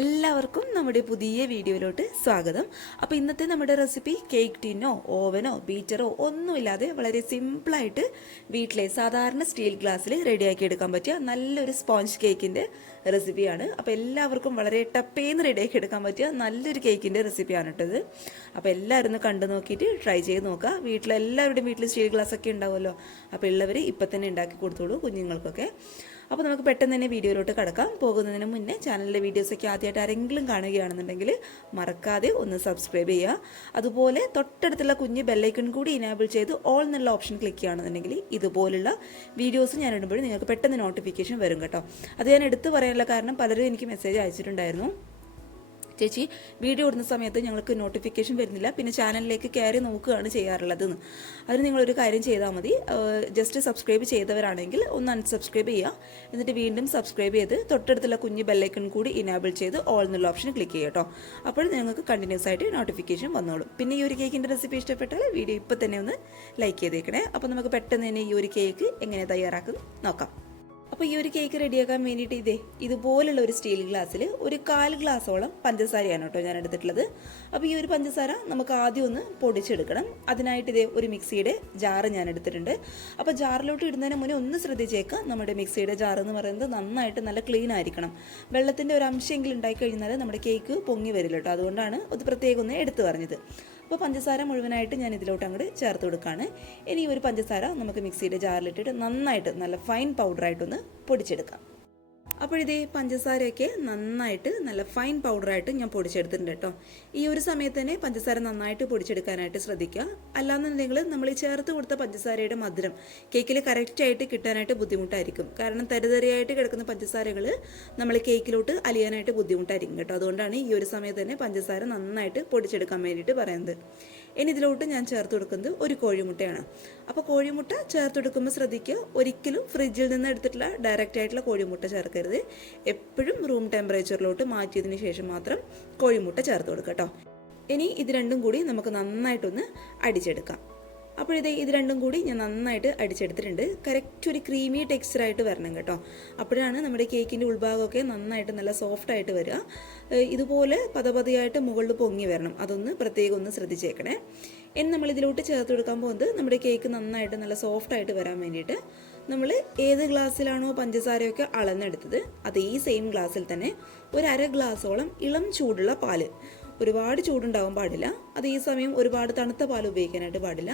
എല്ലാവർക്കും നമ്മുടെ പുതിയ വീഡിയോയിലോട്ട് സ്വാഗതം. അപ്പോൾ ഇന്നത്തെ നമ്മുടെ റെസിപ്പി കേക്ക് ടിന്നോ ഓവനോ ബീറ്ററോ ഒന്നുമില്ലാതെ വളരെ സിമ്പിളായിട്ട് വീട്ടിലെ സാധാരണ സ്റ്റീൽ ഗ്ലാസ്സിൽ റെഡിയാക്കി എടുക്കാൻ പറ്റിയ നല്ലൊരു സ്പോഞ്ച് കേക്കിൻ്റെ റെസിപ്പിയാണ്. അപ്പോൾ എല്ലാവർക്കും വളരെ ടപ്പേന്ന് റെഡിയാക്കി എടുക്കാൻ പറ്റിയ നല്ലൊരു കേക്കിൻ്റെ റെസിപ്പിയാണ് ഇട്ടത്. അപ്പോൾ എല്ലാവരും ഒന്ന് കണ്ടു നോക്കിയിട്ട് ട്രൈ ചെയ്ത് നോക്കുക. വീട്ടിലെല്ലാവരുടെയും വീട്ടിൽ സ്റ്റീൽ ഗ്ലാസ് ഒക്കെ ഉണ്ടാവുമല്ലോ, അപ്പോൾ ഉള്ളവർ ഇപ്പം തന്നെ ഉണ്ടാക്കി കൊടുത്തോളൂ കുഞ്ഞുങ്ങൾക്കൊക്കെ. അപ്പോൾ നമുക്ക് പെട്ടെന്ന് തന്നെ വീഡിയോയിലോട്ട് കടക്കാം. പോകുന്നതിന് മുന്നേ ചാനലിലെ വീഡിയോസൊക്കെ ആദ്യമായിട്ട് ആരെങ്കിലും കാണുകയാണെന്നുണ്ടെങ്കിൽ മറക്കാതെ ഒന്ന് സബ്സ്ക്രൈബ് ചെയ്യുക. അതുപോലെ തൊട്ടടുത്തുള്ള കുഞ്ഞ് ബെല്ലൈക്കൺ കൂടി ഇനേബിൾ ചെയ്ത് ഓൾ എന്നുള്ള ഓപ്ഷൻ ക്ലിക്ക് ചെയ്യുകയാണെന്നുണ്ടെങ്കിൽ ഇതുപോലുള്ള വീഡിയോസ് ഞാൻ ഇടുമ്പോൾ നിങ്ങൾക്ക് പെട്ടെന്ന് നോട്ടിഫിക്കേഷൻ വരും കേട്ടോ. അത് ഞാൻ എടുത്തു പറയാനുള്ള കാരണം പലരും എനിക്ക് മെസ്സേജ് അയച്ചിട്ടുണ്ടായിരുന്നു, ചേച്ചി വീഡിയോ ഇടുന്ന സമയത്ത് ഞങ്ങൾക്ക് നോട്ടിഫിക്കേഷൻ വരുന്നില്ല, പിന്നെ ചാനലിലേക്ക് കയറി നോക്കുകയാണ് ചെയ്യാറുള്ളതെന്ന്. അതിന് നിങ്ങളൊരു കാര്യം ചെയ്താൽ മതി. ജസ്റ്റ് സബ്സ്ക്രൈബ് ചെയ്തവരാണെങ്കിൽ ഒന്ന് അൺസബ്സ്ക്രൈബ് ചെയ്യുക, എന്നിട്ട് വീണ്ടും സബ്സ്ക്രൈബ് ചെയ്ത് തൊട്ടടുത്തുള്ള കുഞ്ഞ് ബെല്ലൈക്കൺ കൂടി ഇനേബിൾ ചെയ്ത് ഓൾ എന്നുള്ള ഓപ്ഷൻ ക്ലിക്ക് ചെയ്യുക കേട്ടോ. അപ്പോൾ നിങ്ങൾക്ക് കണ്ടിന്യൂസ് ആയിട്ട് നോട്ടിഫിക്കേഷൻ വന്നോളും. പിന്നെ ഈ ഒരു കേക്കിൻ്റെ റെസിപ്പി ഇഷ്ടപ്പെട്ടാൽ വീഡിയോ ഇപ്പോൾ തന്നെ ഒന്ന് ലൈക്ക് ചെയ്തേക്കണേ. അപ്പോൾ നമുക്ക് പെട്ടെന്ന് തന്നെ ഈ ഒരു കേക്ക് എങ്ങനെ തയ്യാറാക്കും നോക്കാം. അപ്പോൾ ഈ ഒരു കേക്ക് റെഡിയാക്കാൻ വേണ്ടിയിട്ട് ഇതുപോലുള്ള ഒരു സ്റ്റീൽ ഗ്ലാസ്സിൽ ഒരു 1/4 ഗ്ലാസോളം പഞ്ചസാരയാണ് കേട്ടോ ഞാൻ എടുത്തിട്ടുള്ളത്. അപ്പോൾ ഈ ഒരു പഞ്ചസാര നമുക്ക് ആദ്യം ഒന്ന് പൊടിച്ചെടുക്കണം. അതിനായിട്ട് ഒരു മിക്സിയുടെ ജാറ് ഞാൻ എടുത്തിട്ടുണ്ട്. അപ്പോൾ ജാറിലോട്ട് ഇടുന്നതിന് മുന്നേ ഒന്ന് ശ്രദ്ധിച്ചേക്കാം, നമ്മുടെ മിക്സിയുടെ ജാർ എന്ന് പറയുന്നത് നന്നായിട്ട് നല്ല ക്ലീൻ ആയിരിക്കണം. വെള്ളത്തിൻ്റെ ഒരു അംശമെങ്കിലും ഉണ്ടായിക്കഴിഞ്ഞാൽ നമ്മുടെ കേക്ക് പൊങ്ങി വരില്ല കേട്ടോ. അതുകൊണ്ടാണ് അത് പ്രത്യേകം ഒന്ന് എടുത്തു പറഞ്ഞത്. അപ്പോൾ പഞ്ചസാര മുഴുവനായിട്ട് ഞാൻ ഇതിലോട്ട് അങ്ങോട്ട് ചേർത്ത് കൊടുക്കുകയാണ്. ഇനി ഒരു പഞ്ചസാര നമുക്ക് മിക്സിയുടെ ജാറിലിട്ടിട്ട് നന്നായിട്ട് നല്ല ഫൈൻ പൗഡറായിട്ടൊന്ന് പൊടിച്ചെടുക്കാം. അപ്പോൾ പഞ്ചസാരയൊക്കെ നന്നായിട്ട് നല്ല ഫൈൻ പൗഡറായിട്ട് ഞാൻ പൊടിച്ചെടുത്തിട്ടുണ്ട് കേട്ടോ. ഈ ഒരു സമയത്ത് തന്നെ പഞ്ചസാര നന്നായിട്ട് പൊടിച്ചെടുക്കാനായിട്ട് ശ്രദ്ധിക്കുക. അല്ലാന്നുണ്ടെങ്കിൽ നമ്മൾ ഈ ചേർത്ത് കൊടുത്ത പഞ്ചസാരയുടെ മധുരം കേക്കിൽ കറക്റ്റായിട്ട് കിട്ടാനായിട്ട് ബുദ്ധിമുട്ടായിരിക്കും. കാരണം തരിതരിയായിട്ട് കിടക്കുന്ന പഞ്ചസാരകൾ നമ്മൾ കേക്കിലോട്ട് അലിയാനായിട്ട് ബുദ്ധിമുട്ടായിരിക്കും കേട്ടോ. അതുകൊണ്ടാണ് ഈ ഒരു സമയത്ത് തന്നെ പഞ്ചസാര നന്നായിട്ട് പൊടിച്ചെടുക്കാൻ വേണ്ടിയിട്ട് പറയുന്നത്. ഇനി ഇതിലോട്ട് ഞാൻ ചേർത്ത് കൊടുക്കുന്നത് ഒരു കോഴിമുട്ടയാണ്. അപ്പോൾ കോഴിമുട്ട ചേർത്ത് കൊടുക്കുമ്പോൾ ശ്രദ്ധിക്കുക, ഒരിക്കലും ഫ്രിഡ്ജിൽ നിന്ന് എടുത്തിട്ടുള്ള ഡയറക്റ്റ് ആയിട്ടുള്ള കോഴിമുട്ട ചേർക്കരുത്. എപ്പോഴും റൂം ടെമ്പറേച്ചറിലോട്ട് മാറ്റിയതിന് ശേഷം മാത്രം കോഴിമുട്ട ചേർത്ത് കൊടുക്കുക കേട്ടോ. ഇനി ഇത് രണ്ടും കൂടി നമുക്ക് നന്നായിട്ടൊന്ന് അടിച്ചെടുക്കാം. അപ്പോൾ ഇത് രണ്ടും കൂടി ഞാൻ നന്നായിട്ട് അടിച്ചെടുത്തിട്ടുണ്ട്. കറക്റ്റ് ഒരു ക്രീമി ടെക്സ്ചറായിട്ട് വരണം കേട്ടോ. അപ്പോഴാണ് നമ്മുടെ കേക്കിൻ്റെ ഉൾഭാഗമൊക്കെ നന്നായിട്ട് നല്ല സോഫ്റ്റായിട്ട് വരിക. ഇതുപോലെ പതപതയായിട്ട് മുകളിൽ പൊങ്ങി വരണം. അതൊന്ന് പ്രത്യേകം ഒന്ന് ശ്രദ്ധിച്ചേക്കണേ. ഇനി നമ്മൾ ഇതിലോട്ട് ചേർത്ത് കൊടുക്കാൻ പോകുന്നത് നമ്മുടെ കേക്ക് നന്നായിട്ട് നല്ല സോഫ്റ്റായിട്ട് വരാൻ വേണ്ടിയിട്ട് നമ്മൾ ഏത് ഗ്ലാസ്സിലാണോ പഞ്ചസാരയൊക്കെ അളന്നെടുത്തത് അതേ സെയിം ഗ്ലാസ്സിൽ തന്നെ ഒരു 1/2 ഗ്ലാസോളം ഇളം ചൂടുള്ള പാല്, ഒരുപാട് ചൂടുണ്ടാവാൻ പാടില്ല, അതേ സമയം ഒരുപാട് തണുത്ത പാൽ ഉപയോഗിക്കാനായിട്ട് പാടില്ല.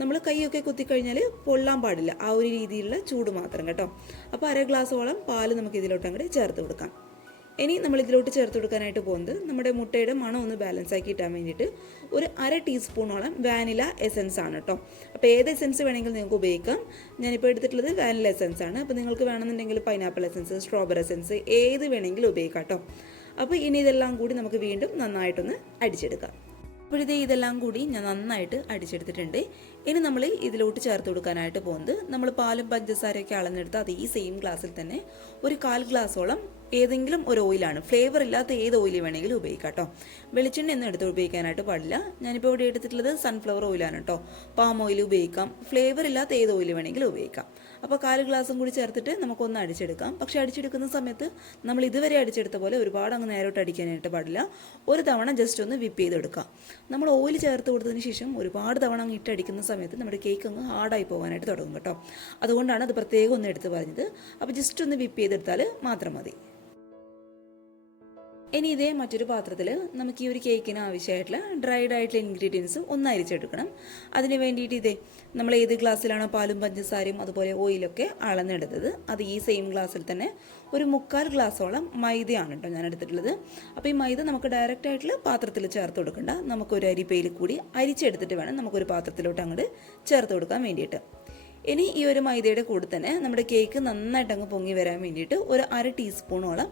നമ്മൾ കൈയൊക്കെ കുത്തിക്കഴിഞ്ഞാൽ പൊള്ളാൻ പാടില്ല, ആ ഒരു രീതിയിലുള്ള ചൂട് മാത്രം കേട്ടോ. അപ്പോൾ 1/2 ഗ്ലാസോളം പാല് നമുക്ക് ഇതിലോട്ട് അങ്ങോട്ട് ചേർത്ത് കൊടുക്കാം. ഇനി നമ്മൾ ഇതിലോട്ട് ചേർത്ത് കൊടുക്കാനായിട്ട് പോകുന്നത് നമ്മുടെ മുട്ടയുടെ മണം ഒന്ന് ബാലൻസ് ആക്കി ഇട്ടാൻ വേണ്ടിയിട്ട് ഒരു 1/2 ടീസ്പൂണോളം വാനില എസൻസ് ആണ് കേട്ടോ. അപ്പോൾ ഏത് എസൻസ് വേണമെങ്കിലും നിങ്ങൾക്ക് ഉപയോഗിക്കാം. ഞാനിപ്പോൾ എടുത്തിട്ടുള്ളത് വാനില എസൻസ് ആണ്. അപ്പോൾ നിങ്ങൾക്ക് വേണമെന്നുണ്ടെങ്കിൽ പൈനാപ്പിൾ എസൻസ്, സ്ട്രോബെറി എസൻസ് ഏത് വേണമെങ്കിലും ഉപയോഗിക്കാം കേട്ടോ. അപ്പോൾ ഇനി ഇതെല്ലാം കൂടി നമുക്ക് വീണ്ടും നന്നായിട്ടൊന്ന് അടിച്ചെടുക്കാം. അപ്പോൾ ഇതെല്ലാം കൂടി ഞാൻ നന്നായിട്ട് അടിച്ചെടുത്തിട്ടുണ്ട്. ഇനി നമ്മൾ ഇതിലോട്ട് ചേർത്ത് കൊടുക്കാനായിട്ട് പോകുന്നത് നമ്മൾ പാലും പഞ്ചസാരയൊക്കെ അളന്നെടുത്ത് അത് ഈ സെയിം ഗ്ലാസ്സിൽ തന്നെ ഒരു 1/4 ഗ്ലാസോളം ഏതെങ്കിലും ഒരു ഓയിലാണ്, ഫ്ലേവർ ഇല്ലാത്ത ഏത് ഓയിൽ വേണമെങ്കിലും ഉപയോഗിക്കാം കേട്ടോ. വെളിച്ചെണ്ണ ഒന്നും എടുത്ത് ഉപയോഗിക്കാനായിട്ട് പാടില്ല. ഞാനിപ്പോൾ ഇവിടെ എടുത്തിട്ടുള്ളത് സൺഫ്ലവർ ഓയിലാണ് കേട്ടോ. പാം ഓയിൽ ഉപയോഗിക്കാം, ഫ്ലേവർ ഇല്ലാത്ത ഏത് ഓയിൽ വേണമെങ്കിലും ഉപയോഗിക്കാം. അപ്പോൾ 1/4 ഗ്ലാസും കൂടി ചേർത്തിട്ട് നമുക്കൊന്ന് അടിച്ചെടുക്കാം. പക്ഷേ അടിച്ചെടുക്കുന്ന സമയത്ത് നമ്മൾ ഇതുവരെ അടിച്ചെടുത്ത പോലെ ഒരുപാട് അങ്ങ് നേരോട്ട് അടിക്കാനായിട്ട് പാടില്ല. ഒരു തവണ ജസ്റ്റ് ഒന്ന് വിപ്പ് ചെയ്തെടുക്കാം. നമ്മൾ ഓയിൽ ചേർത്ത് കൊടുത്തതിന് ശേഷം ഒരുപാട് തവണ അങ്ങ് ഇട്ടടിക്കുന്ന സമയത്ത് നമ്മുടെ കേക്ക് അങ്ങ് ഹാർഡായി പോകാനായിട്ട് തുടങ്ങും കേട്ടോ. അതുകൊണ്ടാണ് അത് പ്രത്യേകം ഒന്ന് എടുത്ത് പറഞ്ഞത്. അപ്പോൾ ജസ്റ്റ് ഒന്ന് വിപ്പ് ചെയ്തെടുത്താൽ മാത്രം മതി. ഇനി മറ്റൊരു പാത്രത്തിൽ നമുക്ക് ഈ ഒരു കേക്കിന് ആവശ്യമായിട്ടുള്ള ഡ്രൈഡ് ആയിട്ടുള്ള ഇൻഗ്രീഡിയൻസും ഒന്ന് അരിച്ചെടുക്കണം. അതിന് വേണ്ടിയിട്ട് നമ്മൾ ഏത് ഗ്ലാസ്സിലാണോ പാലും പഞ്ചസാരയും അതുപോലെ ഓയിലൊക്കെ അളന്നെടുത്തത് അത് ഈ സെയിം ഗ്ലാസ്സിൽ തന്നെ ഒരു 3/4 ഗ്ലാസോളം മൈദയാണ് കേട്ടോ ഞാൻ എടുത്തിട്ടുള്ളത്. അപ്പോൾ ഈ മൈദ നമുക്ക് ഡയറക്റ്റ് ആയിട്ടുള്ള പാത്രത്തിൽ ചേർത്ത് കൊടുക്കണ്ട. നമുക്കൊരു അരിപ്പയിൽ കൂടി അരിച്ചെടുത്തിട്ട് വേണം നമുക്കൊരു പാത്രത്തിലോട്ട് അങ്ങോട്ട് ചേർത്ത് കൊടുക്കാൻ വേണ്ടിയിട്ട്. ഇനി ഈ ഒരു മൈദയുടെ കൂടെ തന്നെ നമ്മുടെ കേക്ക് നന്നായിട്ട് അങ്ങ് പൊങ്ങി വരാൻ വേണ്ടിയിട്ട് ഒരു 1/2 ടീസ്പൂണോളം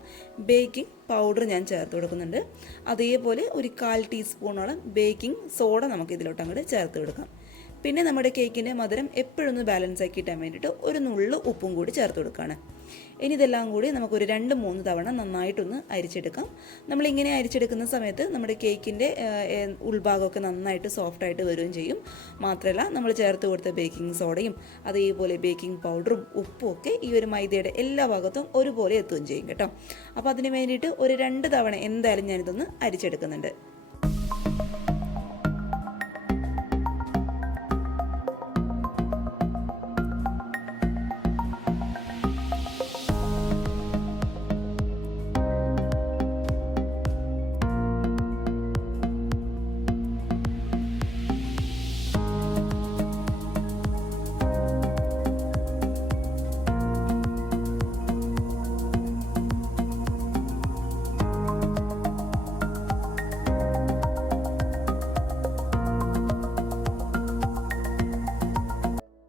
ബേക്കിംഗ് പൗഡർ ഞാൻ ചേർത്ത് കൊടുക്കുന്നുണ്ട്. അതേപോലെ ഒരു 1/4 ടീസ്പൂണോളം ബേക്കിംഗ് സോഡ നമുക്ക് ഇതിലോട്ട് അങ്ങോട്ട് ചേർത്ത് കൊടുക്കാം. പിന്നെ നമ്മുടെ കേക്കിൻ്റെ മധുരം എപ്പോഴൊന്ന് ബാലൻസ് ആക്കി ഇട്ടാൻ വേണ്ടിയിട്ട് ഒരു നുള്ളു ഉപ്പും കൂടി ചേർത്ത് കൊടുക്കുകയാണ്. ഇനി ഇതെല്ലാം കൂടി നമുക്കൊരു 2-3 തവണ നന്നായിട്ടൊന്ന് അരിച്ചെടുക്കാം. നമ്മളിങ്ങനെ അരിച്ചെടുക്കുന്ന സമയത്ത് നമ്മുടെ കേക്കിൻ്റെ ഉൾഭാഗമൊക്കെ നന്നായിട്ട് സോഫ്റ്റായിട്ട് വരികയും ചെയ്യും. മാത്രമല്ല നമ്മൾ ചേർത്ത് കൊടുത്ത ബേക്കിംഗ് സോഡയും അതേപോലെ ബേക്കിംഗ് പൗഡറും ഉപ്പും ഒക്കെ ഈ ഒരു മൈദയുടെ എല്ലാ ഭാഗത്തും ഒരുപോലെ എത്തുകയും ചെയ്യും കേട്ടോ. അപ്പോൾ അതിന് വേണ്ടിയിട്ട് ഒരു 2 തവണ എന്തായാലും ഞാനിതൊന്ന് അരിച്ചെടുക്കുന്നുണ്ട്.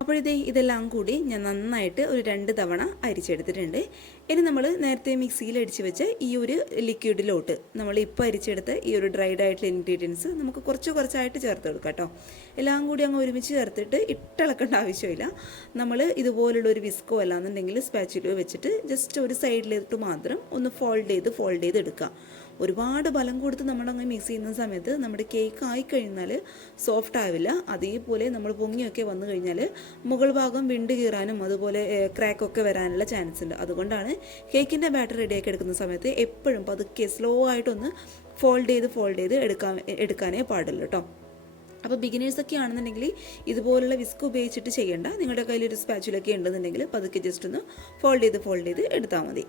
അപ്പോൾ ഇതെല്ലാം കൂടി ഞാൻ നന്നായിട്ട് ഒരു 2 തവണ അരിച്ചെടുത്തിട്ടുണ്ട്. ഇനി നമ്മൾ നേരത്തെ മിക്സിയിൽ അടിച്ച് വെച്ച ഈ ഒരു ലിക്വിഡിലോട്ട് നമ്മൾ ഇപ്പോൾ അരിച്ചെടുത്ത ഈ ഒരു ഡ്രൈഡ് ആയിട്ടുള്ള ഇൻഗ്രീഡിയൻസ് നമുക്ക് കുറച്ചായിട്ട് ചേർത്ത് കൊടുക്കാം കേട്ടോ. എല്ലാം കൂടി അങ്ങ് ഒരുമിച്ച് ചേർത്തിട്ട് ഇട്ടിളക്കേണ്ട ആവശ്യമില്ല. നമ്മൾ ഇതുപോലുള്ളൊരു വിസ്കോ അല്ലാന്നുണ്ടെങ്കിൽ സ്പാച്ചുലോ വെച്ചിട്ട് ജസ്റ്റ് ഒരു സൈഡിലിട്ട് മാത്രം ഒന്ന് ഫോൾഡ് ചെയ്ത് എടുക്കുക. ഒരുപാട് ബലം കൊടുത്ത് നമ്മളങ്ങ് മിക്സ് ചെയ്യുന്ന സമയത്ത് നമ്മുടെ കേക്ക് ആയിക്കഴിഞ്ഞാൽ സോഫ്റ്റ് ആവില്ല. അതേപോലെ നമ്മൾ പൊങ്ങിയൊക്കെ വന്നു കഴിഞ്ഞാൽ മുകൾ ഭാഗം വിണ്ട് കീറാനും അതുപോലെ ക്രാക്കൊക്കെ വരാനുള്ള ചാൻസ് ഉണ്ട്. അതുകൊണ്ടാണ് കേക്കിൻ്റെ ബാറ്റർ റെഡിയാക്കി എടുക്കുന്ന സമയത്ത് എപ്പോഴും പതുക്കെ സ്ലോ ആയിട്ടൊന്ന് ഫോൾഡ് ചെയ്ത് എടുക്കാനേ പാടുള്ളൂ കേട്ടോ. അപ്പോൾ ബിഗിനേഴ്സൊക്കെ ആണെന്നുണ്ടെങ്കിൽ ഇതുപോലുള്ള വിസ്ക് ഉപയോഗിച്ചിട്ട് ചെയ്യേണ്ട. നിങ്ങളുടെ കയ്യിലൊരു സ്പാച്ചുലൊക്കെ ഉണ്ടെന്നുണ്ടെങ്കിൽ പതുക്കെ ജസ്റ്റ് ഒന്ന് ഫോൾഡ് ചെയ്ത് എടുത്താൽ മതി.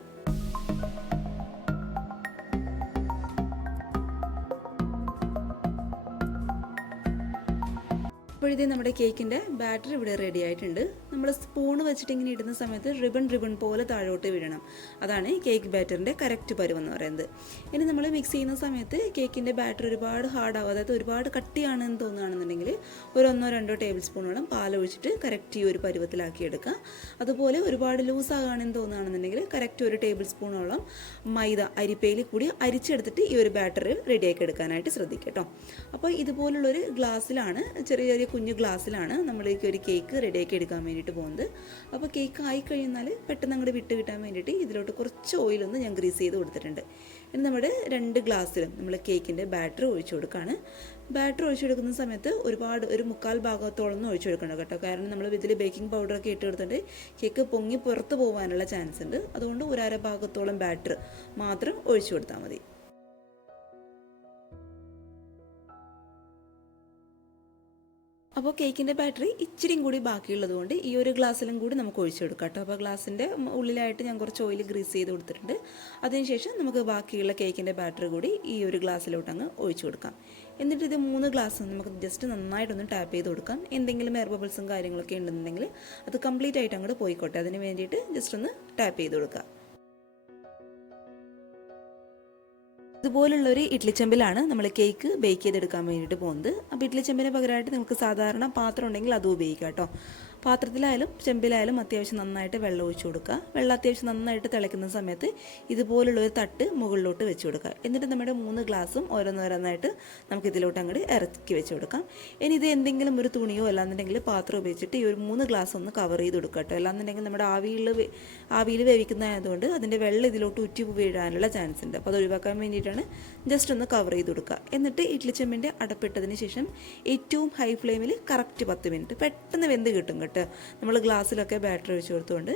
അപ്പോഴേ നമ്മുടെ കേക്കിൻ്റെ ബാറ്റർ ഇവിടെ റെഡി ആയിട്ടുണ്ട്. നമ്മൾ സ്പൂൺ വെച്ചിട്ട് ഇങ്ങനെ ഇടുന്ന സമയത്ത് റിബൺ പോലെ താഴോട്ട് വീഴണം. അതാണ് കേക്ക് ബാറ്ററിൻ്റെ കറക്റ്റ് പരുവം എന്ന് പറയുന്നത്. ഇനി നമ്മൾ മിക്സ് ചെയ്യുന്ന സമയത്ത് കേക്കിൻ്റെ ബാറ്റർ ഒരുപാട് ഹാർഡാവും, അതായത് ഒരുപാട് കട്ടിയാണെന്ന് തോന്നുകയാണെന്നുണ്ടെങ്കിൽ ഒരു 1-2 ടേബിൾ സ്പൂണോളം പാലൊഴിച്ചിട്ട് കറക്റ്റ് ഈ ഒരു പരുവത്തിലാക്കി എടുക്കുക. അതുപോലെ ഒരുപാട് ലൂസാകാണെന്ന് തോന്നുകയാണെന്നുണ്ടെങ്കിൽ കറക്റ്റ് ഒരു ടേബിൾ സ്പൂണോളം മൈദ അരിപ്പയിൽ കൂടി അരിച്ചെടുത്തിട്ട് ഈ ഒരു ബാറ്റർ റെഡിയാക്കി എടുക്കാനായിട്ട് ശ്രദ്ധിക്കുക കേട്ടോ. അപ്പോൾ ഇതുപോലുള്ളൊരു ഗ്ലാസ്സിലാണ്, ചെറിയ കുഞ്ഞു ഗ്ലാസ്സിലാണ് നമ്മൾക്ക് ഒരു കേക്ക് റെഡിയാക്കി എടുക്കാൻ വേണ്ടിയിട്ട് പോകുന്നത്. അപ്പോൾ കേക്ക് ആയിക്കഴിഞ്ഞാൽ പെട്ടെന്ന് അങ്ങോട്ട് വിട്ട് കിട്ടാൻ വേണ്ടിയിട്ട് ഇതിലോട്ട് കുറച്ച് ഓയിലൊന്ന് ഞാൻ ഗ്രീസ് ചെയ്ത് കൊടുത്തിട്ടുണ്ട്. ഇനി നമ്മുടെ 2 ഗ്ലാസ്സിലും നമ്മൾ കേക്കിൻ്റെ ബാറ്റർ ഒഴിച്ചു കൊടുക്കുകയാണ്. ബാറ്റർ ഒഴിച്ചു കൊടുക്കുന്ന സമയത്ത് ഒരു 1/4 ഭാഗത്തോളം ഒഴിച്ചു കൊടുക്കണം കേട്ടോ. കാരണം നമ്മൾ ഇതിൽ ബേക്കിംഗ് പൗഡറൊക്കെ ഇട്ട് കൊടുത്തിട്ട് കേക്ക് പൊങ്ങി പുറത്ത് പോകാനുള്ള ചാൻസ് ഉണ്ട്. അതുകൊണ്ട് 1/2 ഭാഗത്തോളം ബാറ്റർ മാത്രം ഒഴിച്ചു കൊടുത്താൽ മതി. അപ്പോൾ കേക്കിൻ്റെ ബാറ്ററി ഇച്ചിരിയും കൂടി ബാക്കിയുള്ളത് കൊണ്ട് ഈ ഒരു ഗ്ലാസ്സിലും കൂടി നമുക്ക് ഒഴിച്ചു കൊടുക്കാം കേട്ടോ. അപ്പോൾ ഗ്ലാസിൻ്റെ ഉള്ളിലായിട്ട് ഞാൻ കുറച്ച് ഓയിൽ ഗ്രീസ് ചെയ്ത് കൊടുത്തിട്ടുണ്ട്. അതിനുശേഷം നമുക്ക് ബാക്കിയുള്ള കേക്കിൻ്റെ ബാറ്ററി കൂടി ഈ ഒരു ഗ്ലാസ്സിലോട്ട് അങ്ങ് ഒഴിച്ചു കൊടുക്കാം. എന്നിട്ട് ഇത് 3 ഗ്ലാസ് നമുക്ക് ജസ്റ്റ് നന്നായിട്ടൊന്ന് ടാപ്പ് ചെയ്ത് കൊടുക്കാം. എന്തെങ്കിലും എയർ ബബിൾസും കാര്യങ്ങളൊക്കെ ഉണ്ടെന്നുണ്ടെങ്കിൽ അത് കംപ്ലീറ്റ് ആയിട്ട് അങ്ങോട്ട് പോയിക്കോട്ടെ. അതിന് വേണ്ടിയിട്ട് ജസ്റ്റ് ഒന്ന് ടാപ്പ് ചെയ്ത് കൊടുക്കുക. ഇതുപോലുള്ളൊരു ഇഡ്ഡലി ചെമ്പിലാണ് നമ്മൾ കേക്ക് ബേക്ക് ചെയ്തെടുക്കാൻ വേണ്ടിയിട്ട് പോകുന്നത്. അപ്പോൾ ഇഡ്ഡലി ചെമ്പിന് പകരമായിട്ട് നമുക്ക് സാധാരണ പാത്രം ഉണ്ടെങ്കിൽ അതും ഉപയോഗിക്കാം കേട്ടോ. പാത്രത്തിലായാലും ചെമ്പിലായാലും അത്യാവശ്യം നന്നായിട്ട് വെള്ളം ഒഴിച്ചു കൊടുക്കുക. വെള്ളം അത്യാവശ്യം നന്നായിട്ട് തിളയ്ക്കുന്ന സമയത്ത് ഇതുപോലുള്ളൊരു തട്ട് മുകളിലോട്ട് വെച്ച് കൊടുക്കുക. എന്നിട്ട് നമ്മുടെ 3 ഗ്ലാസും ഓരോന്നോരോന്നായിട്ട് നമുക്ക് ഇതിലോട്ട് അങ്ങോട്ട് ഇറക്കി വെച്ച് കൊടുക്കാം. ഇനി ഇത് എന്തെങ്കിലും ഒരു തുണിയോ അല്ലാന്നുണ്ടെങ്കിൽ പാത്രം ഉപയോഗിച്ചിട്ട് ഈ ഒരു 3 ഗ്ലാസ് ഒന്ന് കവർ ചെയ്ത് കൊടുക്കുക കേട്ടോ. അല്ലാന്നുണ്ടെങ്കിൽ നമ്മുടെ ആവിയിൽ വേവിക്കുന്നതായതുകൊണ്ട് അതിൻ്റെ വെള്ളം ഇതിലോട്ട് ഉറ്റി വീഴാനുള്ള ചാൻസ് ഉണ്ട്. അപ്പോൾ അത് ഒഴിവാക്കാൻ വേണ്ടിയിട്ടാണ് ജസ്റ്റ് ഒന്ന് കവർ ചെയ്ത് കൊടുക്കുക. എന്നിട്ട് ഇഡ്ഡലി ചെമ്പിൻ്റെ അടപ്പിട്ടതിന് ശേഷം ഏറ്റവും ഹൈ ഫ്ലെയിമിൽ കറക്റ്റ് 10 മിനിറ്റ് പെട്ടെന്ന് വെന്ത് കിട്ടും കേട്ടോ. നമ്മൾ ഗ്ലാസ്സിലൊക്കെ ബാറ്ററി ഒഴിച്ച് കൊടുത്തുകൊണ്ട്.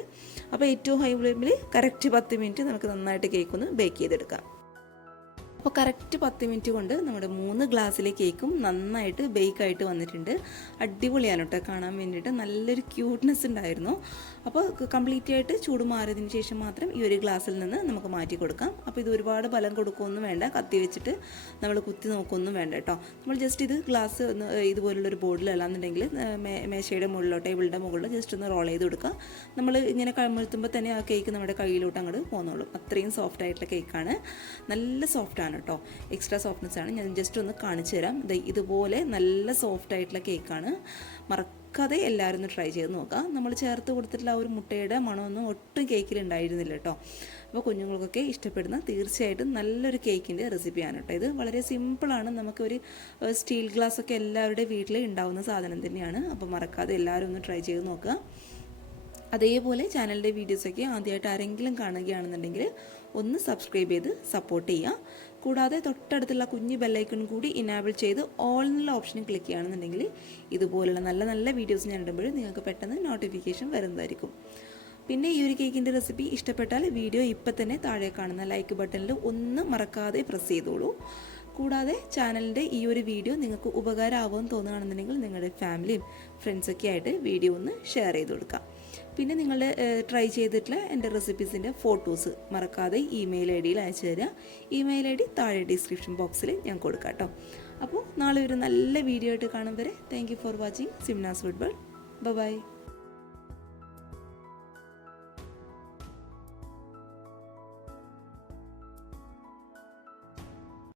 അപ്പോൾ ഏറ്റവും ഹൈ ഫ്ലെയിമിൽ കറക്റ്റ് 10 മിനിറ്റ് നമുക്ക് നന്നായിട്ട് കേക്ക് ഒന്ന് ബേക്ക് ചെയ്തെടുക്കാം. അപ്പോൾ കറക്റ്റ് 10 മിനിറ്റ് കൊണ്ട് നമ്മുടെ 3 ഗ്ലാസ്സിലെ കേക്കും നന്നായിട്ട് ബേക്കായിട്ട് വന്നിട്ടുണ്ട്. അടിപൊളിയാണ് കേട്ടോ കാണാൻ വേണ്ടിയിട്ട്. നല്ലൊരു ക്യൂട്ട്നെസ് ഉണ്ടായിരുന്നു. അപ്പോൾ കംപ്ലീറ്റ് ആയിട്ട് ചൂട് മാറിയതിന് ശേഷം മാത്രം ഈ ഒരു ഗ്ലാസ്സിൽ നിന്ന് നമുക്ക് മാറ്റി കൊടുക്കാം. അപ്പോൾ ഇത് ഒരുപാട് ബലം കൊടുക്കുകയൊന്നും വേണ്ട, കത്തി വെച്ചിട്ട് നമ്മൾ കുത്തി നോക്കുകയൊന്നും വേണ്ട കേട്ടോ. നമ്മൾ ജസ്റ്റ് ഇത് ഗ്ലാസ് ഇതുപോലുള്ളൊരു ബോർഡിലല്ലാന്നുണ്ടെങ്കിൽ മേശയുടെ മുകളിലോ ടേബിളിൻ്റെ മുകളിലോ ജസ്റ്റ് ഒന്ന് റോൾ ചെയ്ത് കൊടുക്കുക. നമ്മൾ ഇങ്ങനെ കമഴ്ത്തുമ്പോൾ തന്നെ ആ കേക്ക് നമ്മുടെ കയ്യിലോട്ട് അങ്ങോട്ട് പോകുന്നുള്ളൂ. അത്രയും സോഫ്റ്റ് ആയിട്ടുള്ള കേക്കാണ്. നല്ല സോഫ്റ്റാണ് കേട്ടോ, എക്സ്ട്രാ സോഫ്റ്റ്നെസ് ആണ്. ഞാൻ ജസ്റ്റ് ഒന്ന് കാണിച്ചു തരാം. ഇതുപോലെ നല്ല സോഫ്റ്റ് ആയിട്ടുള്ള കേക്കാണ്. മറക്കാതെ എല്ലാവരും ഒന്ന് ട്രൈ ചെയ്ത് നോക്കാം. നമ്മൾ ചേർത്ത് കൊടുത്തിട്ടുള്ള ആ ഒരു മുട്ടയുടെ മണമൊന്നും ഒട്ടും കേക്കിൽ ഉണ്ടായിരുന്നില്ല കേട്ടോ. അപ്പോൾ കുഞ്ഞുങ്ങൾക്കൊക്കെ ഇഷ്ടപ്പെടുന്ന തീർച്ചയായിട്ടും നല്ലൊരു കേക്കിൻ്റെ റെസിപ്പിയാണ് കേട്ടോ. ഇത് വളരെ സിമ്പിളാണ്. നമുക്കൊരു സ്റ്റീൽ ഗ്ലാസ്സൊക്കെ എല്ലാവരുടെ വീട്ടിൽ ഉണ്ടാവുന്ന സാധനം തന്നെയാണ്. അപ്പോൾ മറക്കാതെ എല്ലാവരും ഒന്ന് ട്രൈ ചെയ്ത് നോക്കുക. അതേപോലെ ചാനലിൻ്റെ വീഡിയോസൊക്കെ ആദ്യമായിട്ട് ആരെങ്കിലും കാണുകയാണെന്നുണ്ടെങ്കിൽ ഒന്ന് സബ്സ്ക്രൈബ് ചെയ്ത് സപ്പോർട്ട് ചെയ്യുക. കൂടാതെ തൊട്ടടുത്തുള്ള കുഞ്ഞ് ബെല്ലൈക്കൺ കൂടി ഇനാബിൾ ചെയ്ത് ഓൾ എന്നുള്ള ഓപ്ഷനും ക്ലിക്ക് ചെയ്യുകയാണെന്നുണ്ടെങ്കിൽ ഇതുപോലുള്ള നല്ല നല്ല വീഡിയോസ് ഞാൻ ഇടുമ്പോൾ നിങ്ങൾക്ക് പെട്ടെന്ന് നോട്ടിഫിക്കേഷൻ വരുന്നതായിരിക്കും. പിന്നെ ഈ ഒരു കേക്കിൻ്റെ റെസിപ്പി ഇഷ്ടപ്പെട്ടാൽ വീഡിയോ ഇപ്പം തന്നെ താഴെ കാണുന്ന ലൈക്ക് ബട്ടണിൽ ഒന്ന് മറക്കാതെ പ്രസ് ചെയ്തോളൂ. കൂടാതെ ചാനലിൻ്റെ ഈ ഒരു വീഡിയോ നിങ്ങൾക്ക് ഉപകാരമാവുമെന്ന് തോന്നുകയാണെന്നുണ്ടെങ്കിൽ നിങ്ങളുടെ ഫാമിലിയും ഫ്രണ്ട്സൊക്കെ ആയിട്ട് വീഡിയോ ഒന്ന് ഷെയർ ചെയ്ത് കൊടുക്കാം. പിന്നെ നിങ്ങൾ ട്രൈ ചെയ്തിട്ടുള്ള എൻ്റെ റെസിപ്പീസിൻ്റെ ഫോട്ടോസ് മറക്കാതെ ഇമെയിൽ ഐ ഡിയിൽ അയച്ചു തരിക. ഇമെയിൽ ഐ ഡി താഴെ ഡിസ്ക്രിപ്ഷൻ ബോക്സിൽ ഞാൻ കൊടുക്കാം കേട്ടോ. അപ്പോൾ നാളെ ഒരു നല്ല വീഡിയോ ആയിട്ട് കാണും വരെ thank you for watching Simna's food world. By.